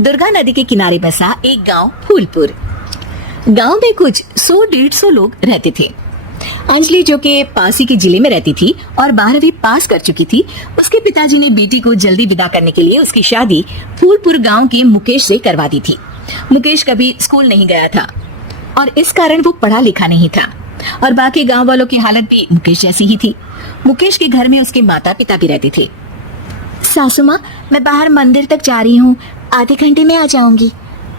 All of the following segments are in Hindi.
दुर्गा नदी के किनारे बसा एक गांव फूलपुर। गांव में कुछ 100-150 लोग रहते थे। अंजलि, जो कि पास ही के जिले में रहती थी और 12वीं पास कर चुकी थी, उसके पिताजी ने बेटी को जल्दी विदा करने के लिए उसकी शादी फूलपुर गांव के मुकेश से करवा दी थी। मुकेश कभी स्कूल नहीं गया था और इस कारण वो पढ़ा लिखा नहीं था और बाकी गांव वालों की हालत भी मुकेश जैसी ही थी। मुकेश के घर में उसके माता पिता भी रहते थे। सासू माँ, मैं बाहर मंदिर तक जा रही हूँ, आधे घंटे में आ जाऊंगी।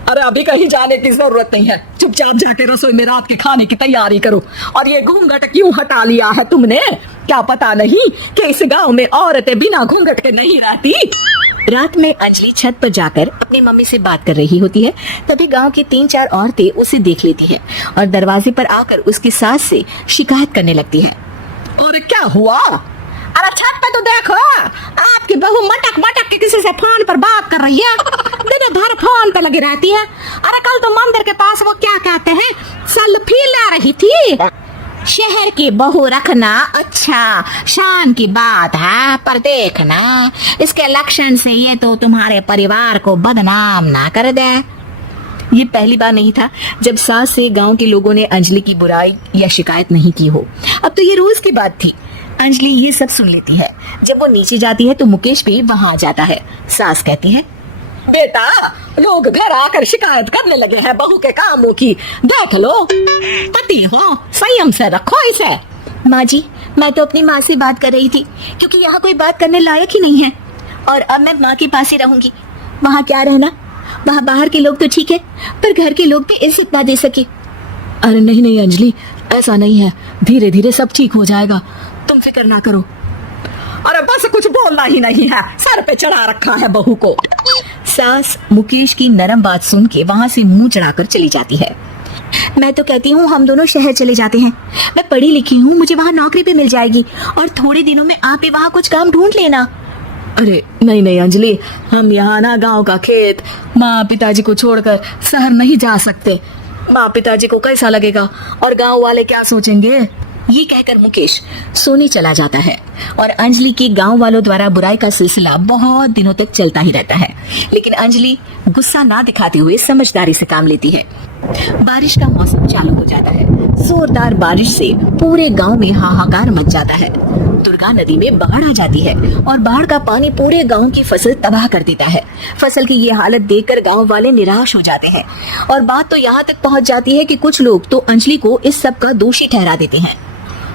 अरे अभी कहीं जाने की जरूरत नहीं है, चुपचाप जाके रसोई में रात के खाने की तैयारी करो। और ये घूंघट क्यों हटा लिया है तुमने? क्या पता नहीं कि इस गांव में औरतें बिना घूंघट के नहीं रहती। रात में अंजलि छत पर जाकर अपनी मम्मी से बात कर रही होती है। तभी गांव की 3-4 औरतें उसे देख लेती है और दरवाजे पर आकर उसकी सास से शिकायत करने लगती है। और क्या हुआ? अरे छत पे तो देखो, आपकी बहू मटक मटक के किसी से फोन पर बात कर रही है, दिन भर फोन पे लगी रहती है। अरे कल तो मंदिर के पास वो क्या कहते हैं, सेल्फी ले रही थी। शहर की बहू रखना अच्छा शान की बात है, पर देखना इसके लक्षण से ये तो तुम्हारे परिवार को बदनाम ना कर दे। ये पहली बार नहीं था जब सास से गांव के लोगों ने अंजलि की बुराई या शिकायत नहीं की हो। अब तो ये रोज की बात थी। अंजलि ये सब सुन लेती है। जब वो नीचे जाती है तो मुकेश भी वहां आ जाता है। सास कहती है, बेटा, लोग घर आकर शिकायत करने लगे हैं बहू के कामों की, देख लो। पति हो, संयम से रखो इसे। माँ जी, मैं तो अपनी माँ से बात कर रही थी क्योंकि यहाँ कोई बात करने लायक ही नहीं है और अब मैं माँ के पास ही रहूंगी। वहाँ क्या रहना, वहाँ बाहर के लोग तो ठीक है पर घर के लोग भी इज्जत ना दे सके। अरे नहीं नहीं अंजलि, ऐसा नहीं है, धीरे धीरे सब ठीक हो जाएगा, तुम फिक्र ना करो। अरे बस कुछ बोलना ही नहीं है, सर पे चढ़ा रखा है बहू को। सास मुकेश की नरम बात सुन के वहाँ से मुंह चढ़ाकर चली जाती है। मैं तो कहती हूँ हम दोनों शहर चले जाते हैं। मैं पढ़ी लिखी हूँ, मुझे वहाँ नौकरी भी मिल जाएगी और थोड़े दिनों में आप भी वहाँ कुछ काम ढूंढ लेना। अरे नहीं नहीं अंजलि, हम यहाँ ना गांव का खेत, माँ पिताजी को छोड़कर शहर नहीं जा सकते। माँ पिताजी को कैसा लगेगा और गांव वाले क्या सोचेंगे? ये कहकर मुकेश सोने चला जाता है और अंजलि के गांव वालों द्वारा बुराई का सिलसिला बहुत दिनों तक चलता ही रहता है। लेकिन अंजलि गुस्सा ना दिखाते हुए समझदारी से काम लेती है। बारिश का मौसम चालू हो जाता है। जोरदार बारिश से पूरे गांव में हाहाकार मच जाता है। दुर्गा नदी में बाढ़ आ जाती है और बाढ़ का पानी पूरे गांव की फसल तबाह कर देता है। फसल की ये हालत देखकर गांव वाले निराश हो जाते हैं और बात तो यहाँ तक पहुँच जाती है कि कुछ लोग तो अंजलि को इस सब का दोषी ठहरा देते हैं।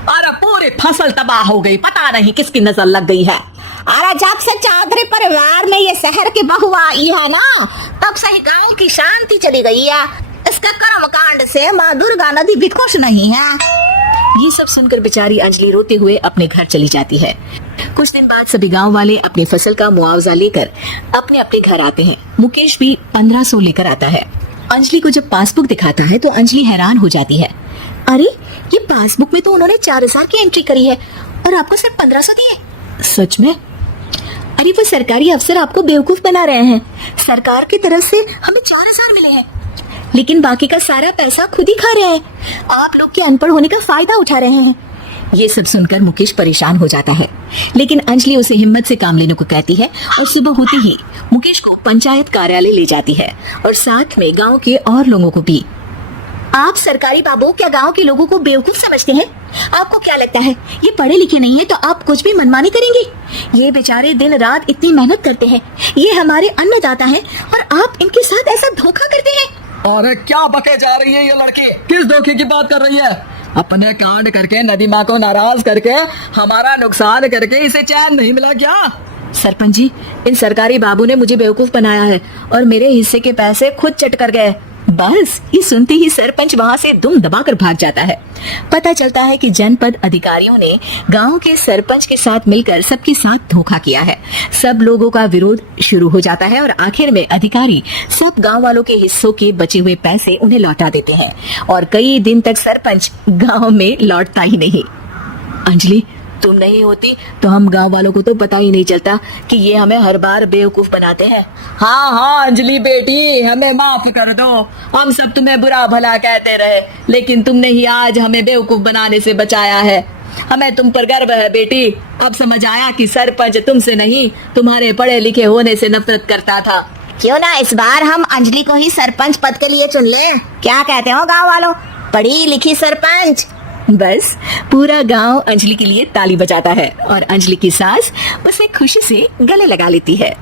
अरे पूरी फसल तबाह हो गई, पता नहीं किसकी नजर लग गई है। अरे जब से चौधरी परिवार में ये शहर की बहू आई है ना, तब से ही गांव की शांति चली गई है। इसके कर्म कांड से माँ दुर्गा नदी भी खुश नहीं है। ये सब सुनकर बेचारी अंजलि रोते हुए अपने घर चली जाती है। कुछ दिन बाद सभी गांव वाले अपनी फसल का मुआवजा लेकर अपने अपने घर आते हैं। मुकेश भी 1500 लेकर आता है। अंजलि को जब पासबुक दिखाता है तो अंजलि हैरान हो जाती है। अरे ये पासबुक में तो उन्होंने 4000 की एंट्री करी है और आपको सिर्फ 1500 दिए। सच में? अरे वो सरकारी अफसर आपको बेवकूफ बना रहे हैं। सरकार की तरफ से हमें 4000 मिले हैं लेकिन बाकी का सारा पैसा खुद ही खा रहे हैं। आप लोग के अनपढ़ होने का फायदा उठा रहे हैं। ये सब सुनकर मुकेश परेशान हो जाता है लेकिन अंजलि उसे हिम्मत से काम लेने को कहती है और सुबह होते ही मुकेश को पंचायत कार्यालय ले जाती है और साथ में गाँव के और लोगों को भी। आप सरकारी बाबू क्या गांव के लोगों को बेवकूफ समझते हैं? आपको क्या लगता है ये पढ़े लिखे नहीं है तो आप कुछ भी मनमानी करेंगे? ये बेचारे दिन रात इतनी मेहनत करते हैं, ये हमारे अन्नदाता हैं और आप इनके साथ ऐसा धोखा करते हैं। अरे क्या बके जा रही है ये लड़की, किस धोखे की बात कर रही है? अपने कांड करके नदी माँ को नाराज करके हमारा नुकसान करके इसे चैन नहीं मिला क्या? सरपंच जी, इन सरकारी बाबू ने मुझे बेवकूफ बनाया है और मेरे हिस्से के पैसे खुद चट कर गए। बस ये सुनते ही सरपंच वहाँ से दुम दबाकर भाग जाता है। पता चलता है कि जनपद अधिकारियों ने गांव के सरपंच के साथ मिलकर सबके साथ धोखा किया है। सब लोगों का विरोध शुरू हो जाता है और आखिर में अधिकारी सब गांव वालों के हिस्सों के बचे हुए पैसे उन्हें लौटा देते हैं और कई दिन तक सरपंच गाँव में लौटता ही नहीं। अंजलि, तुम नहीं होती तो हम गांव वालों को तो पता ही नहीं चलता कि ये हमें हर बार बेवकूफ बनाते हैं। हाँ हाँ अंजलि बेटी, हमें माफ कर दो। हम सब तुम्हें बुरा भला कहते रहे लेकिन तुमने ही आज हमें बेवकूफ बनाने से बचाया है। हमें तुम पर गर्व है बेटी। अब समझ आया कि सरपंच तुमसे नहीं तुम्हारे पढ़े लिखे होने से नफरत करता था। क्यों ना इस बार हम अंजलि को ही सरपंच पद के लिए चुन लें? क्या कहते हो गांव वालों? पढ़ी लिखी सरपंच। बस पूरा गांव अंजलि के लिए ताली बजाता है और अंजलि की सास उसे खुशी से गले लगा लेती है।